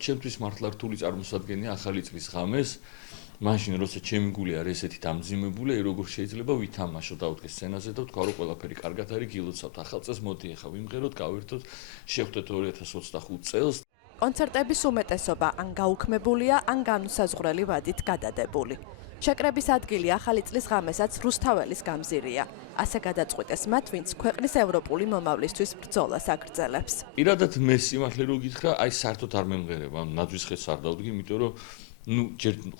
ჩემთვის მართლა რთული წარმოსადგენია ახალი წლის ღამეს. მაშინ როცა ჩემი გული არის ესეთი დამძიმებული, როგორ შეიძლება ვითამაშო დავდგე სცენაზე და ვთქვა რომ ყველაფერი კარგად არის, გილოცავთ ახალ წელს, მოდი ახლა ვიმღეროთ, გავერთოთ, შევხვდეთ 2025 წელს. კონცერტების უმეტესობა ან გაუქმებულია, ან განუსაზღვრელი ვადით გადადებული. შეკრების ადგილი ახალი წლის ღამესაც რუსთაველის გამზირია. ასე გადაწყვიტეს მათ, ვინც ქვეყნის ევროპული მომავლისთვის ბრძოლას აგრძელებს. პირადად მე სიმართლე რო გითხრა, აი საერთოდ არ მემღერება, ნაძვის ხეს არ დავდგი, იმიტომ რომ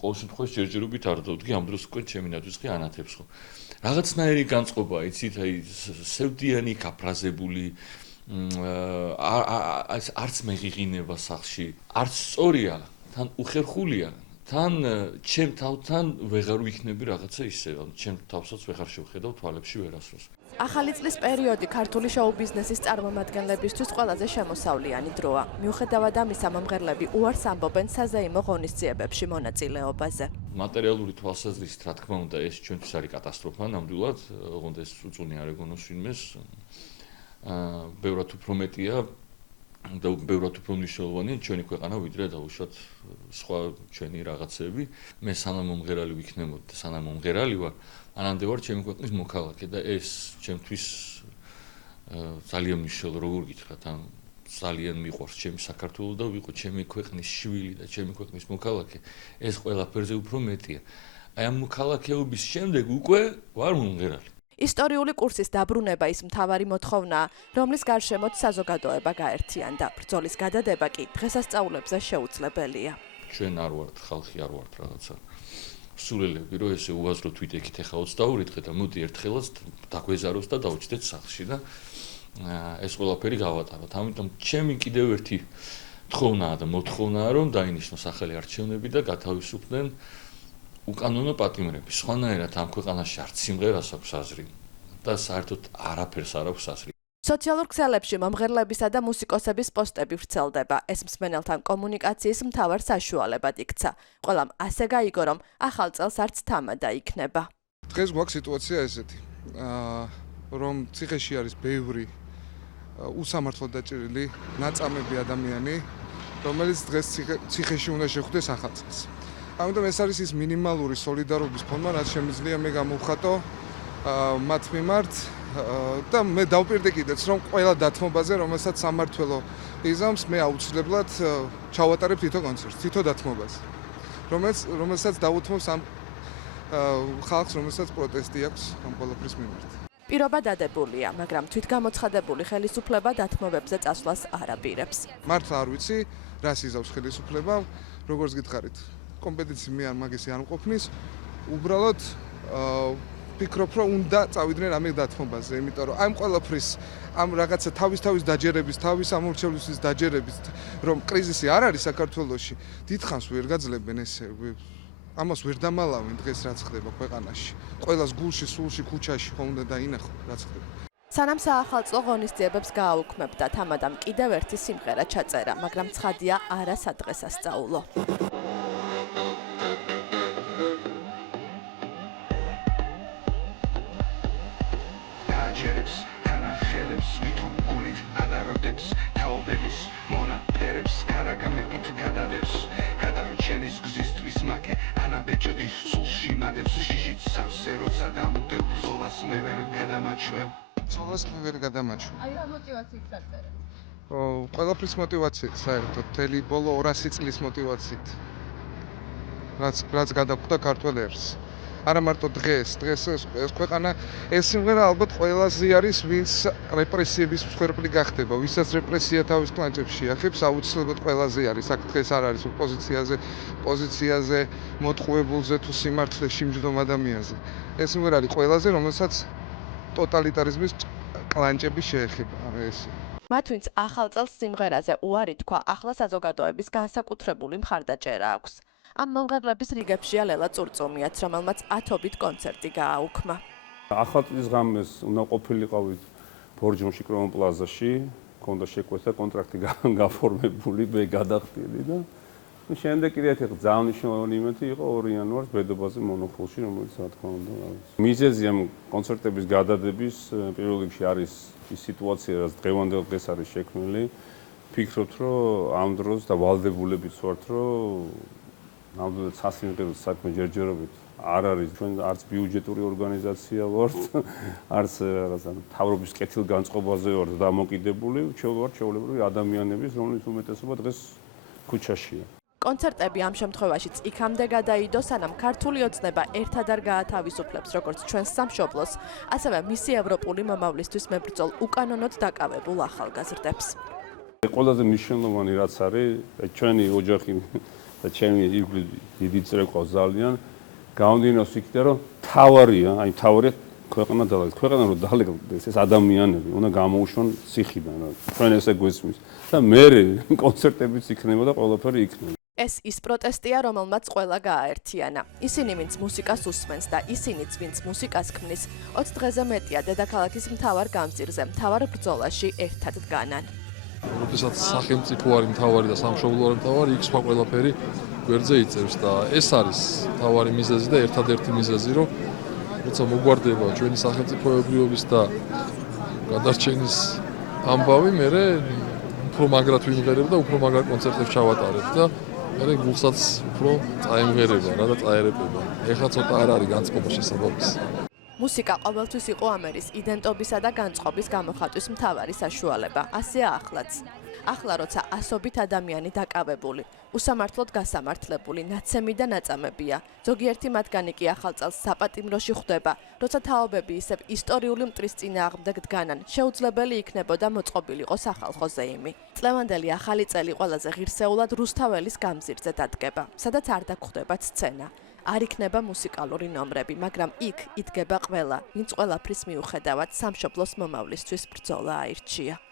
ყოველ შემთხვევაში ჯერჯერობით არ დავდგი, ამ დროს უკვე ჩემი ნაძვის ხე ანათებს ხო. რაღაცნაირი განწყობა, იცით, აი სევდიანი, გაფრაზებული, არც მეღიღინება სახლში, არც სწორია, თან უხერხულია. თან ჩემ თავთან ვეღარ ვიქნები რაღაცა ისე, ჩემ თავსაც ვეღარ შევხედავ თვალებში ვერასდროს. ახალი წლის პერიოდი ქართული შოუ-ბიზნესის წარმომადგენლებისთვის ყველაზე შემოსავლიანი დროა. მიუხედავად ამისა, მომღერლები უარს ამბობენ საზეიმო ღონისძიებებში მონაწილეობაზე. მატერიალური თვალსაზრისით, რა თქმა უნდა, ეს ჩვენთვის არის კატასტროფა, ნამდვილად, ოღონდ ეს უწუნი არ ეგონოს ვინმეს. ბევრად უფრო მეტია და ბევრად უფრო მნიშვნელოვანია ჩვენი ქვეყანა, ვიდრე დაუშვათ სხვა ჩვენი რაღაცები. მე სანამ მომღერალი ვიქნებოდი და სანამ მომღერალი ვარ, ანამდე ვარ ჩემი ქვეყნის მოქალაქე და ეს ჩემთვის ძალიან მნიშვნელოვანია, როგორ გითხრათ, ან ძალიან მიყვარს ჩემი საქართველო და ვიყო ჩემი ქვეყნის შვილი და ჩემი ქვეყნის მოქალაქე, ეს ყველაფერზე უფრო მეტია. აი ამ მოქალაქეობის შემდეგ უკვე ვარ მომღერალი. ისტორიული კურსის დაბრუნება ის მთავარი მოთხოვნაა, რომლის გარშემოც საზოგადოება გაერთიანდა. ბრძოლის გადადება კი დღესასწაულებზე შეუძლებელია. ჩვენ არ ვართ ხალხი, არ ვართ რაღაცა სულელები, რომ ესე უაზროთ ვიტექით ახლა 22 დღე და მოდი ერთხელაც დაგვეზაროს და დავჭდეთ სახლში და ეს ყველაფერი გავატაროთ. ამიტომ ჩემი კიდევ ერთი თხოვნაა და მოთხოვნაა, რომ დაინიშნოს ახალი არჩევნები და გათავისუფლდნენ უკანონო პატიმრები. სხვანაირად ამ ქვეყანაში არც სიმღერას აქვს აზრი და საერთოდ არაფერს არ აქვს აზრი. სოციალურ ქსელებში მომღერლებისა და მუსიკოსების პოსტები ვრცელდება. ეს მსმენელთან კომუნიკაციის მთავარ საშუალებად იქცა. ყველამ ასე გაიგო, რომ ახალ წელს არც თამა დაიქნება. დღეს გვაქვს სიტუაცია ესეთი, რომ ციხეში არის ბევრი უსამართლოდ დაჭერილი ნაწამები ადამიანი, რომელიც დღეს ციხეში უნდა შეხვდეს ახალ წელს. ამიტომ ეს არის ის მინიმალური სოლიდარობის ფორმა, რაც შემიძლია მე გამოვხატო მათ მიმართ და მე დავპირდი კიდეც, რომ ყველა დათმობაზე, რომელსაც სამმართველო იზამს, მე აუცილებლად ჩავატარებ თითო კონცერტს, თითო დათმობაზე, რომელსაც დაუთმობს ამ ხალხს, რომელსაც პროტესტი აქვს ამ ყველაფრის მიმართ. პირობა დადებულია, მაგრამ თვითგამოცხადებული ხელისუფლება დათმობებზე წასვლას არ აპირებს. მართლა არ ვიცი, რას იზავს ხელისუფლება, როგორც გითხარით. კომპეტიცი მე არ მაგისი არ მყოფნის, უბრალოდ ფიქრობ, რომ უნდა წავიდნენ ამ დათმობაზე, იმიტომ რომ ამ ყველაფრის ამ რაღაცა თავის დაჯერების, თავის ამორჩევლისთვის დაჯერების, რომ კრიზისი არ არის საქართველოში, დიდხანს ვერ გაძლებენ ესე. ამას ვერ დამალავენ დღეს რაც ხდება ქვეყანაში. ყველას გულში, სულში, ქუჩაში ხომ უნდა დაინახო რაც ხდება. სანამ საახალწლო ღონისძიებებს გააუქმებდა, თამადამ კიდევ ერთი სიმღერა ჩაწერა, მაგრამ ცხადია არა სადღესასწაულო. ცოლას მე ვერ გადამაჩვევ. აი რა мотиваციით დაწერე? ყველაფრის мотиваციით, საერთოდ, მთელი ბოლო 200 წლის мотиваციით. რაც გადაგვხდა ქართველ ერს. არა მარტო დღეს ეს ქვეყანა, ეს სიმღერა ალბათ ყველაზე არის, ვინც რეპრესიების მსხვერპლი გახდება, ვისაც რეპრესია თავის კლანჭებში ახებს, აუცილებლად ყველაზე არის. აქ დღეს არ არის პოზიციაზე, მოტყუებულზე თუ სიმართლეში მჯდომ ადამიანზე. ეს სიმღერა არის ყველაზე, რომელსაც ტოტალიტარიზმის კლანჭები შეეხება. ეს მათ ვინც ახალ წელს სიმღერაზე უარი თქვა, ახლა საზოგადოების განსაკუთრებული მხარდაჭერა აქვს. ამ მომღერლების რიგებშია ლელა წურწუმიაც, რომელმაც 10-ობით კონცერტი გააუქმა. ახალ წლის ღამეს უნდა ყოფილიყავით ბორჯომში კრონპლაზაში, მქონდა შეკვეთა კონტრაქტი გაფორმებული, მე გადახდილი და შემდეგ კიდე ერთი ძალიან მნიშვნელოვანი იმედი იყო 2 იანვარს ბედობაზე მონოპოლში, რომელიც რა თქმა უნდა არის. მიზეზი ამ კონცერტების გადადების პირველ რიგში არის ის სიტუაცია, რაც დღევანდელ დღეს არის შექმნილი. ფიქრობთ, რომ ამ დროს და ვალდებულებიც ვართ, რომ ნამდვილად სასიმღერო საქმე ჯერჯერობით არ არის. ჩვენ არც ბიუჯეტური ორგანიზაცია ვართ, არც რაღაცა მთავრობის კეთილგანწყობაზე ვართ დამოკიდებული, ვართ ჩვეულებრივი ადამიანების, რომლის უმეტესობა დღეს ქუჩაშია. კონცერტები ამ შემთხვევაშიც იქამდე გადაიდო, სანამ ქართული ოცნება ერთად არ გაათავისუფლებს როგორც ჩვენს სამშობლოს, ასევე მისი ევროპული მომავლისთვის მებრძოლ უკანონოდ დაკავებულ ახალგაზრდებს. ყველაზე მნიშვნელოვანი რაც არის, ჩვენი ოჯახი და ჩემი ირგვლივ დიდი წრე ყავს ძალიან, გამომდინოს იქიდან, რომ თავარია ქვეყანა დალეგდეს. ქვეყანა რომ დალეგდეს, ეს ადამიანები უნდა გამოუშვან ციხიდან, ჩვენ ესე გვესმის და მე კონცერტებიც იქნება და ყველაფერი იქნება. ეს ის პროტესტია, რომელმაც ყველა გააერთიანა. ისინი, ვინც მუსიკას უსმენს და ისინიც, ვინც მუსიკას ქმნის, 20 დღეზე მეტია დედაქალაქის მთავარ გამზირზე, მთავარ ბრძოლაში ერთად დგანან. როდესაც სახელმწიფო არის მთავარი და სამშობლო არის მთავარი, იქ სხვა ყველაფერი გვერდზე იწევს და ეს არის მთავარი მიზეზი და ერთადერთი მიზეზი, რომ როცა მოგვარდება ჩვენი სახელმწიფოებრიობის და გადარჩენის ამბავი, მე უფრო მაგრად ვიმღერებ და უფრო მაგრად კონცერტებს ჩავატარებ და მე გულსაც უფრო წაემღერება რა და წაერებება. ეხლა ცოტა არ არის განწყობა შესაძლოა. მუსიკა ყოველთვის იყო ამერის იდენტობისა და განწყობის გამოხატვის მთავარი საშუალება. ასეა ახლაც. ახლა როცა ასობით ადამიანი დაკავებული, უსამართლოდ გასამართლებული, ნაცემი და ნაწამებია. ზოგიერთი მათგანი კი ახალ წელს საპატიმროში ხვდება, როცა თაობები ისევ ისტორიული მტრის წინააღმდეგ დგანან, შეუძლებელი იქნებოდა მოწყობილიყო სახალხო ზეიმი. წლევანდელი ახალი წელი ყველაზე ღირსეულად რუსთაველის გამზირზე დადგება, სადაც არ დაგხვდება სცენა. არ იქნება მუსიკალური ნომრები, მაგრამ იქ იდგება ყველა, ვინც ყველაფრის მიუხედავად სამშობლოს მომავლისთვის ბრძოლა აირჩია.